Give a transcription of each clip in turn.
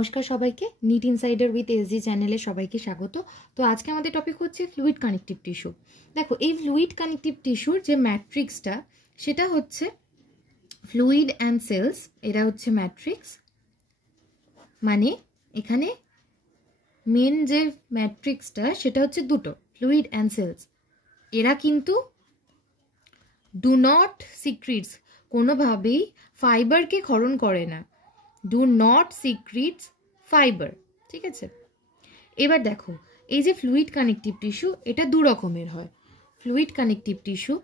নমস্কার সবাইকে, NEET insider with SG চ্যানেলে সবাইকে স্বাগত। তো আজকে আমাদের টপিক হচ্ছে ফ্লুইড কানেকটিভ টিস্যু। দেখো, এই ফ্লুইড কানেকটিভ টিস্যুর যে ম্যাট্রিক্সটা সেটা হচ্ছে ফ্লুইড অ্যান্ড সেলস। এরা হচ্ছে ম্যাট্রিক্স, মানে এখানে মেন যে ম্যাট্রিক্সটা সেটা হচ্ছে দুটো, ফ্লুইড অ্যান্ড সেলস। এরা কিন্তু ডু নট সিক্রিটস, কোনোভাবেই ফাইবারকে ক্ষরণ করে না। ডু নট সিক্রিটস ফাইবার, ঠিক আছে। এবার দেখো, এই যে ফ্লুইড কানেকটিভ টিস্যু, এটা দু রকমের হয়। Fluid connective tissue,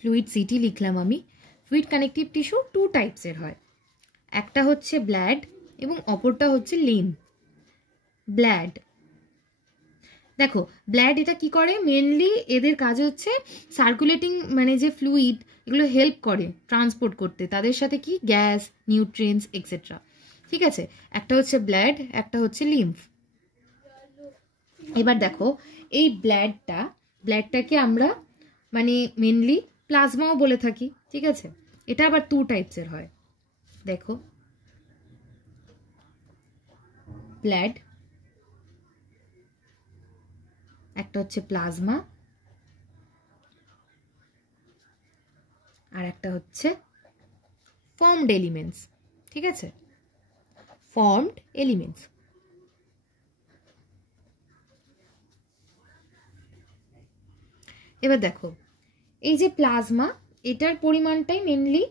fluid city লিখলাম আমি। ফ্লুইড কানেকটিভ টিস্যু টু টাইপসের হয়, একটা হচ্ছে ব্লাড এবং অপরটা হচ্ছে লিম। ব্লাড, দেখো ব্লাড এটা কি করে, মেনলি এদের কাজ হচ্ছে সার্কুলেটিং, মানে যে ফ্লুইড এগুলো হেল্প করে ট্রান্সপোর্ট করতে, তাদের সাথে কি গ্যাস, নিউট্রিয়েন্টস এক্সেট্রা, ঠিক আছে। একটা হচ্ছে ব্লাড, একটা হচ্ছে লিম্ফ। এবার দেখো, এই ব্লাডটাকে আমরা মানে মেনলি প্লাজমাও বলে থাকি, ঠিক আছে। এটা আবার টু টাইপসের হয়। দেখো, ব্লাড, একটা হচ্ছে প্লাজমা আর একটা হচ্ছে ফর্মড এলিমেন্টস, ঠিক আছে। ফর্মড এলিমেন্টস, এবার দেখো এই যে প্লাজমা, এটার পরিমাণটাই মেনলি,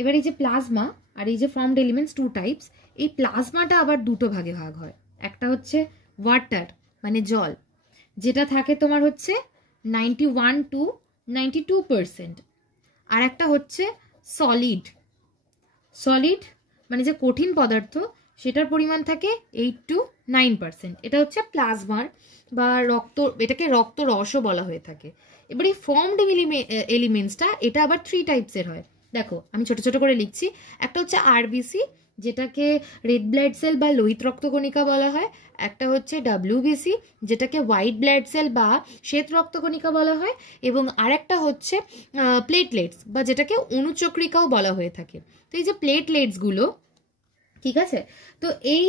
এবার এই যে প্লাজমা আর এই যে ফর্মড এলিমেন্টস টু টাইপস, এই প্লাজমাটা আবার দুটো ভাগে ভাগ হয়। একটা হচ্ছে ওয়াটার, মানে জল, যেটা থাকে তোমার হচ্ছে 91 to 92%, আর একটা হচ্ছে সলিড। সলিড মানে যে কঠিন পদার্থ, সেটার পরিমাণ থাকে 8 to 9%। এটা হচ্ছে প্লাজমার বা রক্ত, এটাকে রক্ত রসও বলা হয়ে থাকে। এবার এই ফর্মড এলিমেন্টসটা, এটা আবার থ্রি টাইপসের হয়। দেখো আমি ছোট ছোট করে লিখছি। একটা হচ্ছে আরবিসি, যেটাকে রেড ব্লাড সেল বা লোহিত রক্তকণিকা বলা হয়। একটা হচ্ছে ডাব্লিউবিসি, যেটাকে হোয়াইট ব্লাড সেল বা শ্বেত রক্তকণিকা বলা হয়। এবং আরেকটা হচ্ছে প্লেটলেটস, বা যেটাকে অণুচক্রিকাও বলা হয়ে থাকে। তো এই যে প্লেটলেটসগুলো, ঠিক আছে, তো এই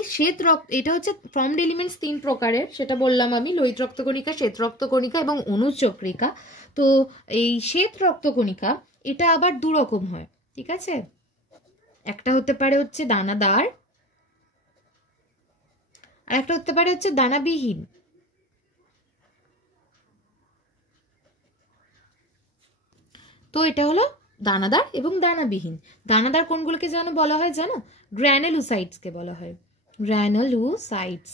এটা হচ্ছে ফর্মড এলিমেন্টস তিন প্রকারের, সেটা বললাম আমি, লোহিত রক্তকণিকা, শ্বেত রক্তকণিকা এবং অণুচক্রিকা। তো এই শ্বেত রক্তকণিকা এটা আবার দু রকম হয়, ঠিক আছে। একটা হতে পারে হচ্ছে দানাদার, আর একটা হতে পারে হচ্ছে দানাবিহীন। তো এটা হলো দানাদার এবং দানাবিহীন। দানাদার কোনগুলোকে যেন বলা হয় জানো? গ্র্যানুলোসাইটসকে বলা হয়, গ্র্যানুলোসাইটস।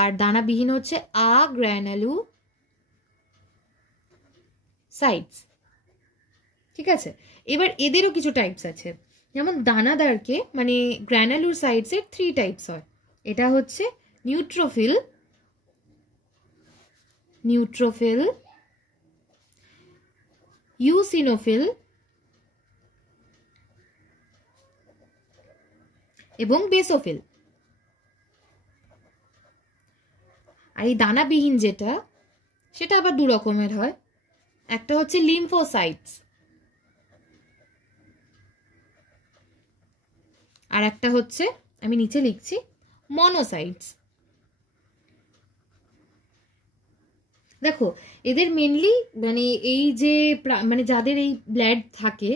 আর দানাবিহীন হচ্ছে আগ্র্যানুলোসাইটস, ঠিক আছে। এবার এদেরও কিছু টাইপস আছে, যেমন দানাদারকে মানে গ্র্যানুলোসাইটসের থ্রি টাইপস হয়। এটা হচ্ছে নিউট্রোফিল, ইউসিনোফিল এবং বেসোফিল। আর এই দানাবিহীন যেটা, সেটা আবার দু রকমের হয়। একটা হচ্ছে লিম্ফোসাইটস, আর একটা হচ্ছে, আমি নিচে লিখছি, মনোসাইটস। দেখো এদের মেনলি মানে এই যে মানে যাদের এই ব্লাড থাকে,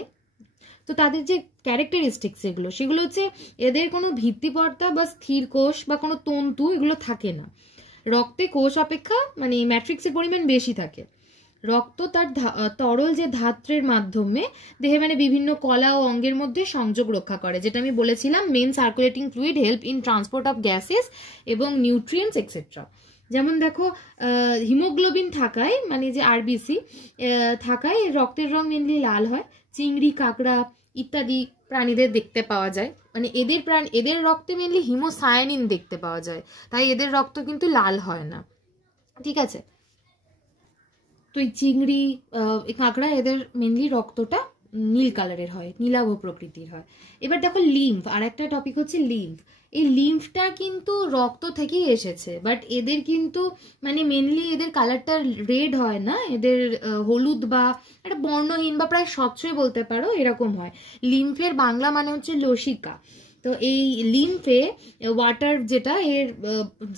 তো তাদের যে ক্যারেক্টারিস্টিক্স সেগুলো হচ্ছে, এদের কোনো ভিত্তিপর্দা বা স্থির কোষ বা কোনো তন্তু এগুলো থাকে না। রক্তে কোষ অপেক্ষা মানে ম্যাট্রিক্সের পরিমাণ বেশি থাকে। রক্ত তার তরল যে ধাত্রের মাধ্যমে দেহে মানে বিভিন্ন কলা ও অঙ্গের মধ্যে সংযোগ রক্ষা করে, যেটা আমি বলেছিলাম, main circulating fluid help in transport of gases এবং নিউট্রিয়েন্টস এক্সেট্রা। যেমন দেখো, হিমোগ্লোবিন থাকায়, মানে যে আরবিসি থাকায় রক্তের রং মেনলি লাল হয়। চিংড়ি, কাঁকড়া ইত্যাদি প্রাণীদের দেখতে পাওয়া যায়, মানে এদের রক্তে মেনলি হিমোসায়ানিন দেখতে পাওয়া যায়, তাই এদের রক্ত কিন্তু লাল হয় না, ঠিক আছে। তো এই চিংড়ি, কাঁকড়া, এদের মেনলি রক্তটা নীল কালারের হয়, নীলাভ প্রকৃতির হয়। এবার দেখো লিম্ফ, আর একটা টপিক হচ্ছে লিম্ফ। এই লিম্ফটা কিন্তু রক্ত থেকেই এসেছে, বাট এদের কিন্তু মানে মেনলি এদের কালারটা রেড হয় না, এদের হলুদ বা একটা বর্ণহীন বা প্রায় স্বচ্ছই বলতে পারো এরকম হয়। লিম্ফের বাংলা মানে হচ্ছে লসিকা। তো এই লিম্ফে ওয়াটার যেটা এর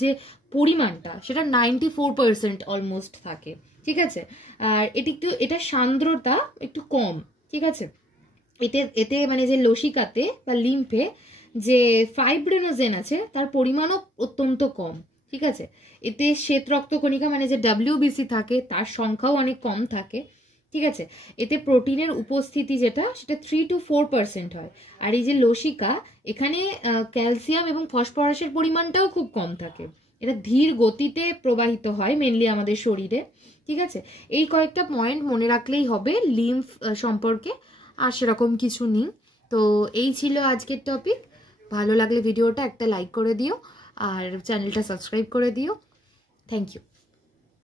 যে পরিমাণটা সেটা 94% অলমোস্ট থাকে, ঠিক আছে। আর এটা সান্দ্রতা একটু কম, ঠিক আছে। এতে মানে যে লসিকাতে বা লিম্ফে যে ফাইব্রিনোজেন আছে তার পরিমাণও অত্যন্ত কম, ঠিক আছে। এতে শ্বেত রক্তকণিকা মানে যে WBC থাকে তার সংখ্যাও অনেক কম থাকে, ঠিক আছে। এতে প্রোটিনের উপস্থিতি যেটা সেটা 3 to 4% হয়। আর এই যে লসিকা, এখানে ক্যালসিয়াম এবং ফসফরাসের পরিমাণটাও খুব কম থাকে। এটা ধীর গতিতে প্রবাহিত হয় মেনলি আমাদের শরীরে, ঠিক আছে। এই কয়েকটা পয়েন্ট মনে রাখলেই হবে লিম্ফ সম্পর্কে, আর সেরকম কিছু নেই। তো এই ছিল আজকের টপিক। ভালো লাগলে ভিডিওটা একটা লাইক করে দিও আর চ্যানেলটা সাবস্ক্রাইব করে দিও। Thank you.